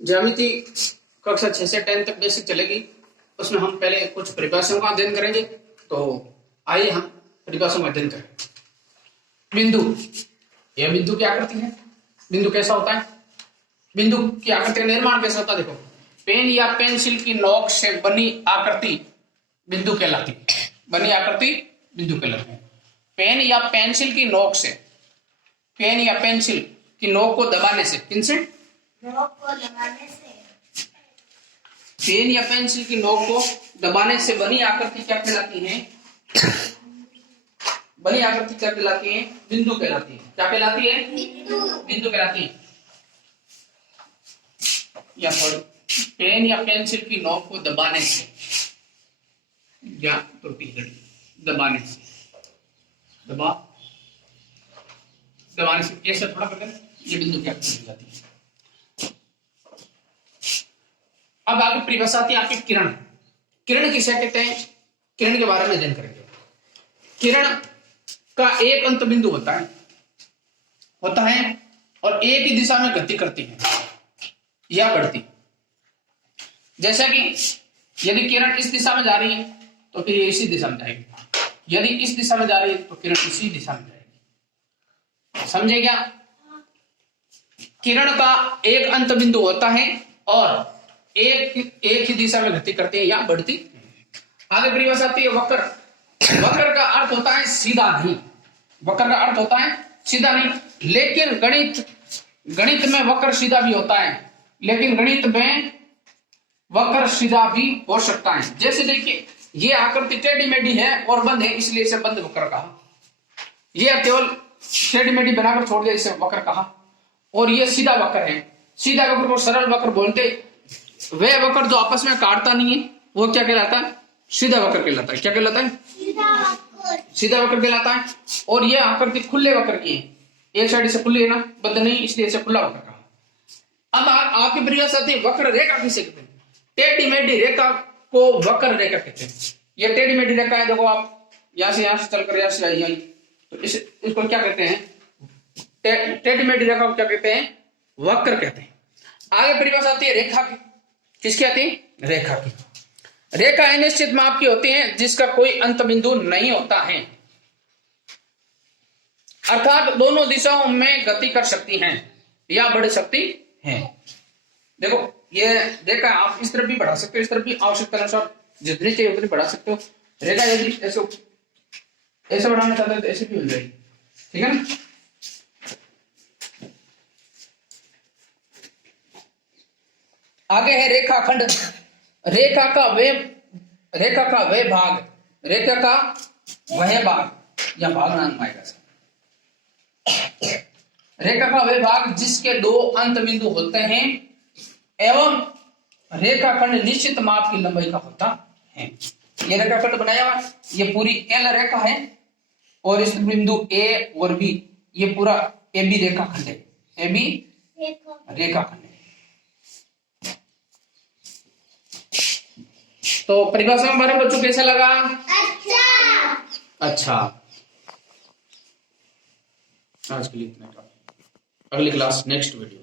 ज्यामिति कक्षा 6 से 10 तक बेसिक चलेगी। उसमें हम पहले कुछ परिभाषाओं का अध्ययन करेंगे। तो आइए हम परिभाषाओं का अध्ययन करें। बिंदु, यह बिंदु की आकृति है। बिंदु कैसा होता है? बिंदु की आकृति का निर्माण कैसा होता है? देखो, पेन या पेंसिल की नोक से बनी आकृति बिंदु कहलाती है। बनी आकृति बिंदु कहलाती है। पेन या पेंसिल की नोक से, पेन या पेंसिल की नोक को दबाने से, किनसे? नोक को दबाने से, पेन या पेंसिल की नोक को दबाने से बनी आकृति क्या कहलाती है? बनी आकृति क्या कहलाती है? बिंदु कहलाती है। क्या कहलाती है? बिंदु कहलाती है। या पेन या पेंसिल की नोक को दबाने से, या दबाने से, दबाने से कैसे थोड़ा करके ये बिंदु क्या कहलाती है। अब आगे परिभाषा आती है आपकी किरण। किरण किसे कहते हैं? किरण के बारे में अध्ययन करेंगे। किरण का एक अंत बिंदु होता है और एक ही दिशा में गति करती है या बढ़ती। जैसा कि यदि किरण इस दिशा में जा रही है तो फिर ये इसी दिशा में जाएगी। यदि इस दिशा में जा रही है तो किरण इसी दिशा में जाएगी। समझे क्या? किरण का एक अंत बिंदु होता है और एक ही दिशा में गति करती है या बढ़ती। आगे परिभाषा आती है वक्र। वक्र का अर्थ होता है सीधा नहीं। वक्र का अर्थ होता है सीधा नहीं, लेकिन गणित में वक्र सीधा भी होता है। लेकिन गणित में वक्र सीधा भी हो सकता है। जैसे देखिए, ये आकृति टेढ़ी मेढ़ी है और बंद है, इसलिए इसे बंद वक्र कहा। यह केवल टेढ़ी मेढ़ी बनाकर छोड़ दिया, इसे वक्र कहा। और ये सीधा वक्र है। सीधा वक्र को सरल वक्र बोलते। वह वक्र जो आपस में काटता नहीं है वो क्या कहलाता है? सीधा वक्र कहलाता है। क्या कहलाता है? सीधा वक्र कहलाता है। और यह आकृति खुले वक्र की है। एक साइड से खुली है ना, बंद नहीं, इसलिए इसे खुला वक्र कहा। अब आपकी परिभाषा आती है वक्र रेखा किसे कहते हैं? टेढ़ी मेढ़ी रेखा को वक्र रेखा कहते हैं। ये टेढ़ी मेढ़ी रेखा है, देखो आप यहां से चलकर यहां से आई, तो इसको क्या कहते हैं? टेढ़ी मेढ़ी रेखा को क्या कहते हैं? वक्र कहते हैं। आगे परिभाषा आती है रेखा की। किसकी आती है? रेखा की। रेखा अनिश्चित माप की होती है जिसका कोई अंत बिंदु नहीं होता है, अर्थात दोनों दिशाओं में गति कर सकती हैं या बढ़ सकती हैं। देखो, ये रेखा आप इस तरफ भी बढ़ा सकते हो, इस तरफ भी आवश्यकता अनुसार जितनी चाहिए उतनी बढ़ा सकते हो। रेखा यदि ऐसे बढ़ाना चाहते हो तो ऐसे भी हो जाएगी। ठीक है ना? आगे है रेखाखंड। रेखा का वह भाग या भाग नाम आएगा। रेखा का वह भाग जिसके दो अंत बिंदु होते हैं एवं रेखाखंड निश्चित माप की लंबाई का होता है। ये रेखाखंड बनाया हुआ, ये पूरी एल रेखा है और इस बिंदु ए और बी, ये पूरा ए बी रेखाखंड है। ए बी रेखाखंड है। तो परिभाषा के बारे में बच्चों कैसा लगा? अच्छा। आज के लिए इतना। अगली क्लास नेक्स्ट वीडियो।